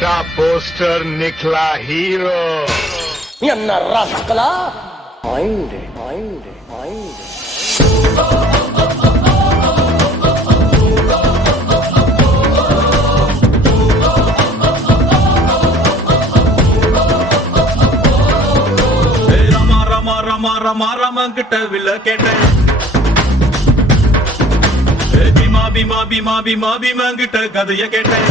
छोटा पोस्टर निकला हीरो என்ன ராஸ்கலா ஆயிண்டே ஆயிண்டே ஆயிண்டே ரமா ரமா ரமா கிட்ட வில்ல கேட்டேன் பீமா பீமா பீமா பீமா பீமா கிட்ட கதைய கேட்டேன்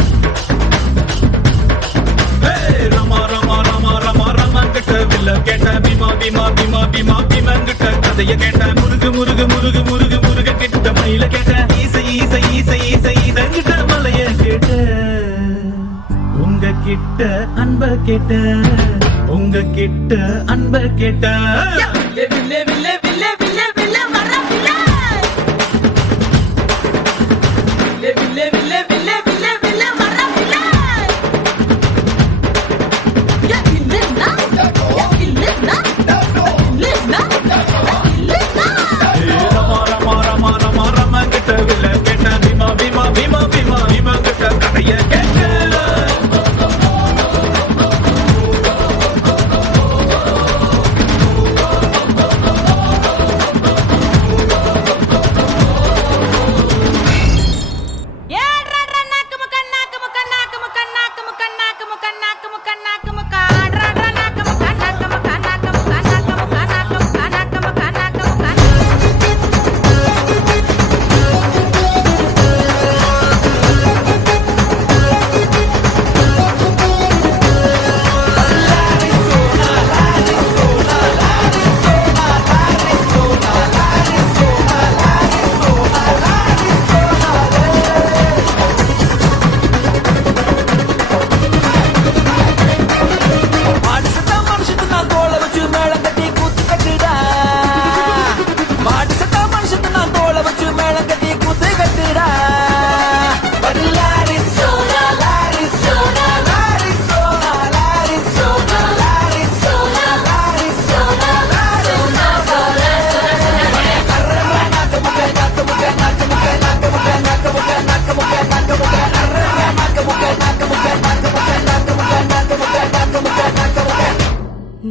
ரமா ரமா ரமா ரமா ரமா கிட்ட வில்ல கேட்டேன் பீமா பீமா பீமா பீமா பீமா கிட்ட கதைய கேட்டேன் முருகு முருகு முருகு முருகு முருக கிட்ட மயில கேட்டேன் ஈசை ஈசை ஈசை ஈசை ஈசை கிட்ட மலைய கேட்டேன் உங்க கிட்ட அன்ப கேட்டேன் உங்க கிட்ட அன்ப கேட்டேன்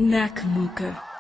Nakamooka.